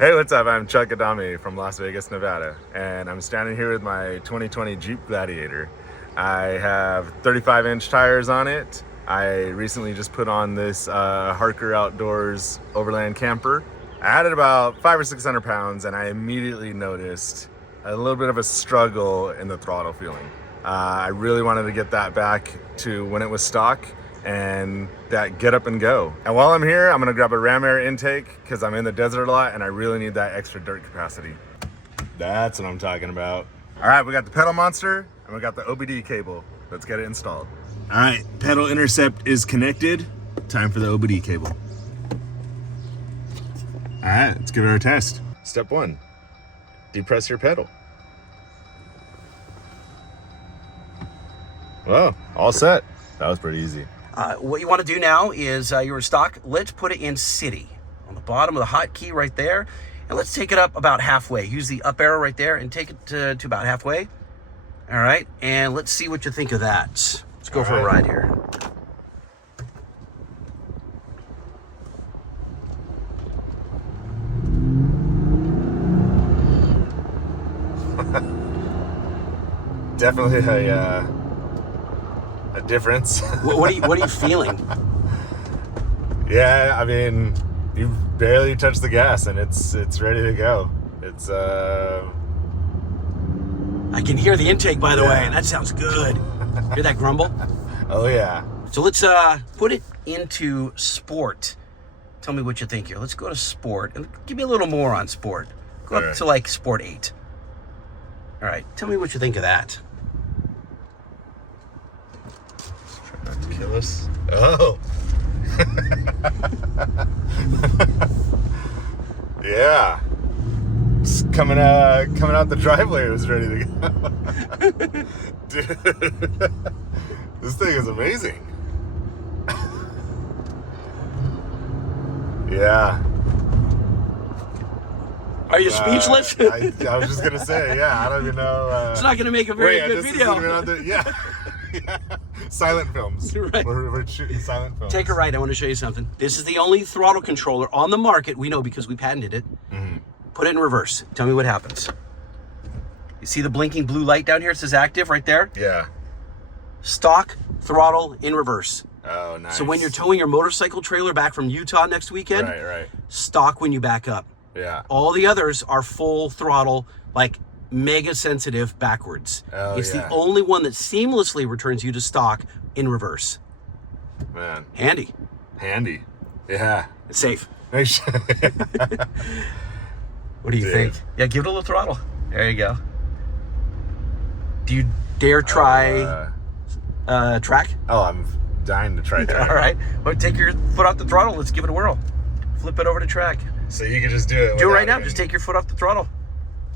Hey, what's up? I'm Chuck Adami from Las Vegas, Nevada, and I'm standing here with my 2020 Jeep Gladiator. I have 35-inch tires on it. I recently just put on this Harker Outdoors Overland camper. I had it about 500 or 600 pounds, and I immediately noticed a little bit of a struggle in the throttle feeling. I really wanted to get that back to when it was stock and that get up and go. And while I'm here, I'm gonna grab a ram air intake because I'm in the desert a lot and I really need that extra dirt capacity. That's what I'm talking about. All right, we got the PedalMonster and we got the OBD cable. Let's get it installed. All right, pedal intercept is connected. Time for the OBD cable. All right, let's give it a test. Step 1, depress your pedal. Well, all set. That was pretty easy. What you want to do now is you're in stock. Let's put it in city on the bottom of the hotkey right there. And let's take it up about halfway. Use the up arrow right there and take it to about halfway. All right. And let's see what you think of that. Let's go for a ride here. Definitely a difference. What are you feeling? Yeah, I mean, you barely touch the gas and it's ready to go. It's I can hear the intake, by the way, and that sounds good. Hear that grumble? Oh yeah. So let's put it into sport. Tell me what you think here. Let's go to sport and give me a little more on sport. Go up to like sport 8. All right, tell me what you think of that. Not to kill us. Oh. Yeah. It's coming out the driveway. It was ready to go. Dude, this thing is amazing. Yeah. Are you speechless? I was just gonna say, yeah. I don't even know. It's not gonna make a very good video. Yeah. Yeah. Silent films. Right. We're shooting silent films. Take a right. I want to show you something. This is the only throttle controller on the market. We know because we patented it. Mm-hmm. Put it in reverse. Tell me what happens. You see the blinking blue light down here? It says active right there. Yeah. Stock throttle in reverse. Oh, nice. So when you're towing your motorcycle trailer back from Utah next weekend, right. stock when you back up. Yeah. All the others are full throttle, like mega sensitive backwards. Oh, it's the only one that seamlessly returns you to stock in reverse. Man. Handy. Yeah. It's safe. Nice. What do you think? Yeah, give it a little throttle. There you go. Do you dare try track? Oh, I'm dying to try track. All right. Well, take your foot off the throttle. Let's give it a whirl. Flip it over to track. So you can just do it. Do it right now. Just take your foot off the throttle.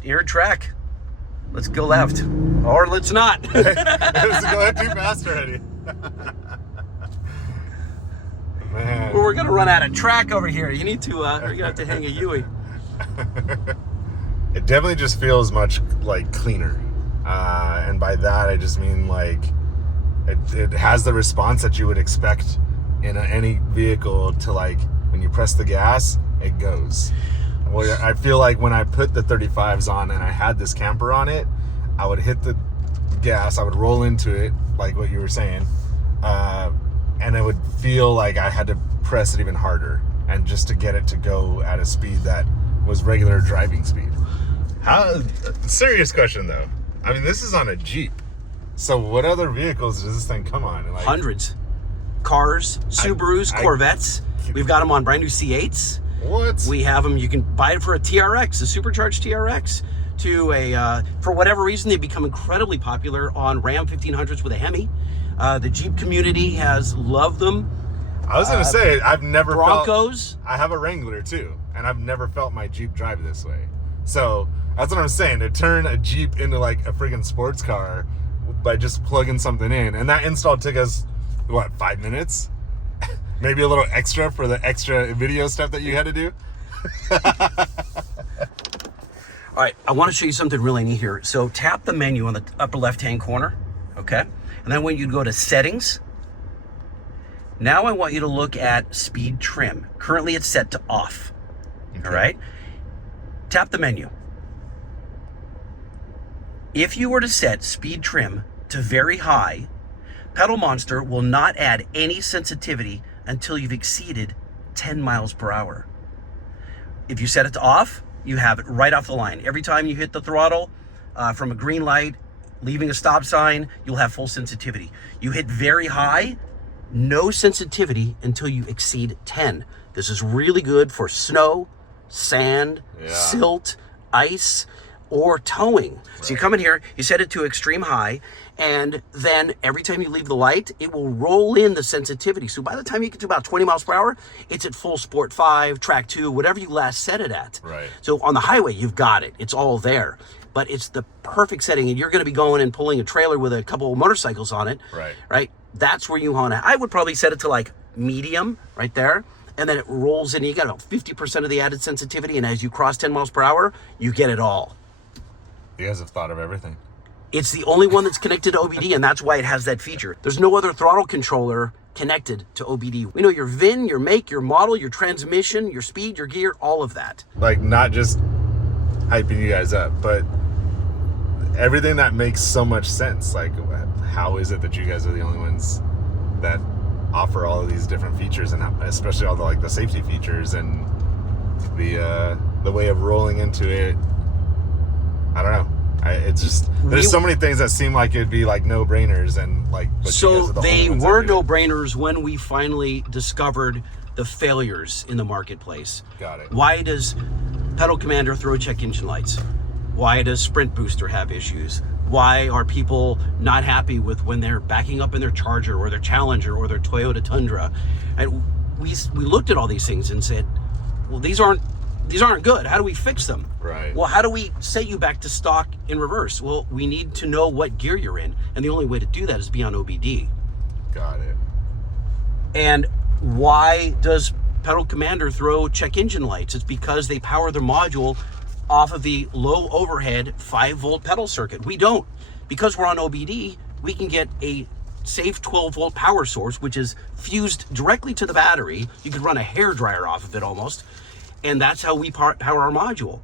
You're in track. Let's go left. Or let's not. Let's go too fast already. Man. Well, we're going to run out of track over here. You need to, you're going to have to hang a Yui. It definitely just feels much like cleaner. And by that, I just mean like it has the response that you would expect in any vehicle to, like, when you press the gas, it goes. Well, I feel like when I put the 35s on and I had this camper on it, I would hit the gas, I would roll into it, like what you were saying, and it would feel like I had to press it even harder, and just to get it to go at a speed that was regular driving speed. Serious question though. I mean, this is on a Jeep. So what other vehicles does this thing come on? Like, hundreds. Cars, Subarus, Corvettes. We've got them on brand new C8s. What? We have them. You can buy it for a TRX, a supercharged TRX. To a, for whatever reason, they've become incredibly popular on Ram 1500s with a Hemi. The Jeep community has loved them. I was gonna say, I've never Broncos. I have a Wrangler too, and I've never felt my Jeep drive this way. So that's what I'm saying. To turn a Jeep into like a friggin' sports car by just plugging something in, and that install took us what, 5 minutes? Maybe a little extra for the extra video stuff that you had to do. All right, I want to show you something really neat here. So tap the menu on the upper left-hand corner, okay? And then when you go to settings, now I want you to look at speed trim. Currently it's set to off, all right? Tap the menu. If you were to set speed trim to very high, PedalMonster will not add any sensitivity until you've exceeded 10 miles per hour. If you set it to off, you have it right off the line. Every time you hit the throttle from a green light, leaving a stop sign, you'll have full sensitivity. You hit very high, no sensitivity until you exceed 10. This is really good for snow, sand, silt, ice, or towing. So you come in here, you set it to extreme high, and then every time you leave the light, it will roll in the sensitivity. So by the time you get to about 20 miles per hour, it's at full Sport 5, Track 2, whatever you last set it at. Right. So on the highway, you've got it. It's all there. But it's the perfect setting, and you're going to be going and pulling a trailer with a couple of motorcycles on it. Right? That's where you want to. I would probably set it to like medium right there, and then it rolls in. You got about 50% of the added sensitivity, and as you cross 10 miles per hour, you get it all. You guys have thought of everything. It's the only one that's connected to OBD, and that's why it has that feature. There's no other throttle controller connected to OBD. We know your VIN, your make, your model, your transmission, your speed, your gear, all of that. Like, not just hyping you guys up, but everything that makes so much sense. Like, how is it that you guys are the only ones that offer all of these different features, and especially all the like the safety features and the way of rolling into it? I don't know. It's just, there's so many things that seem like it'd be like no-brainers, and like, so they were no-brainers when we finally discovered the failures in the marketplace. Got it. Why does Pedal Commander throw check engine lights? Why does Sprint Booster have issues? Why are people not happy with when they're backing up in their Charger or their Challenger or their Toyota Tundra? And we looked at all these things and said, well, these aren't good. How do we fix them? Right. Well, how do we set you back to stock in reverse? Well, we need to know what gear you're in, and the only way to do that is be on OBD. Got it. And why does Pedal Commander throw check engine lights? It's because they power their module off of the low overhead 5-volt pedal circuit. We don't. Because we're on OBD, we can get a safe 12-volt power source, which is fused directly to the battery. You could run a hairdryer off of it almost. And that's how we power our module.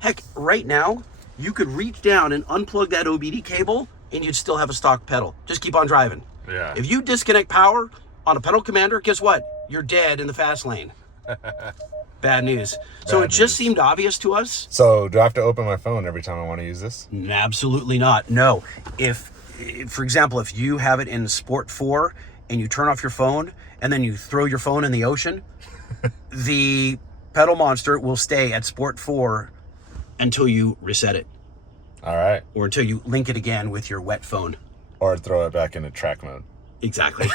Heck, right now, you could reach down and unplug that OBD cable and you'd still have a stock pedal. Just keep on driving. Yeah. If you disconnect power on a Pedal Commander, guess what? You're dead in the fast lane. Bad news. So it just seemed obvious to us. So do I have to open my phone every time I want to use this? Absolutely not. No. If, for example, if you have it in Sport 4 and you turn off your phone and then you throw your phone in the ocean, the PedalMonster will stay at Sport 4 until you reset it. All right. Or until you link it again with your wet phone. Or throw it back into track mode. Exactly.